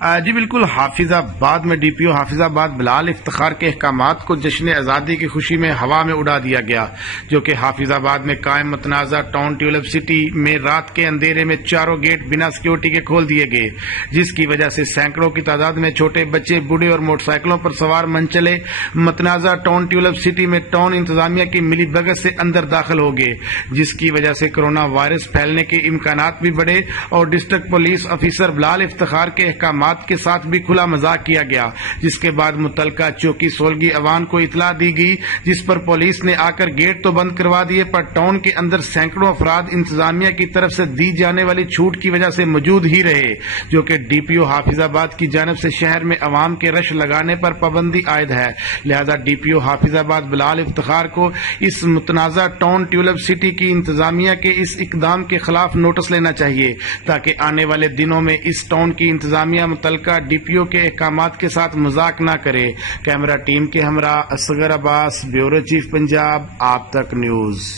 جی بالکل، حافظ آباد میں ڈی پی او حافظ آباد بلال افتخار کے احکامات کو جشن آزادی کی خوشی میں ہوا میں اڑا دیا گیا، جو کہ حافظ آباد میں قائم متنازع ٹاؤن ٹیولپ سٹی میں رات کے اندھیرے میں چاروں گیٹ بنا سیکیورٹی کے کھول دیے گئے، جس کی وجہ سے سینکڑوں کی تعداد میں چھوٹے بچے، بوڑھے اور موٹر سائیکلوں پر سوار منچلے متنازع ٹاؤن ٹیولپ سٹی میں ٹاؤن انتظامیہ کی ملی بھگت سے اندر داخل ہو گئے، جس کی وجہ سے کرونا وائرس پھیلنے کے امکانات بھی بڑھے اور ڈسٹرکٹ پولیس افیسر بلال افتخار کے احکامات کے ساتھ بھی کھلا مذاق کیا گیا، جس کے بعد متعلقہ چوکی سولگی عوام کو اطلاع دی گئی، جس پر پولیس نے آ کر گیٹ تو بند کروا دیے، پر ٹاؤن کے اندر سینکڑوں افراد انتظامیہ کی طرف سے دی جانے والی چھوٹ کی وجہ سے موجود ہی رہے، جو کہ ڈی پی او حافظ آباد کی جانب سے شہر میں عوام کے رش لگانے پر پابندی عائد ہے، لہذا ڈی پی او حافظ آباد بلال افتخار کو اس متنازع ٹاؤن ٹیولپ سٹی کی انتظامیہ کے اس اقدام کے خلاف نوٹس لینا چاہیے، تاکہ آنے والے دنوں میں اس ٹاؤن کی انتظامیہ متعلقہ ڈی پی او کے احکامات کے ساتھ مذاق نہ کرے۔ کیمرہ ٹیم کے ہمراہ اصغر عباس، بیورو چیف پنجاب، آپ تک نیوز۔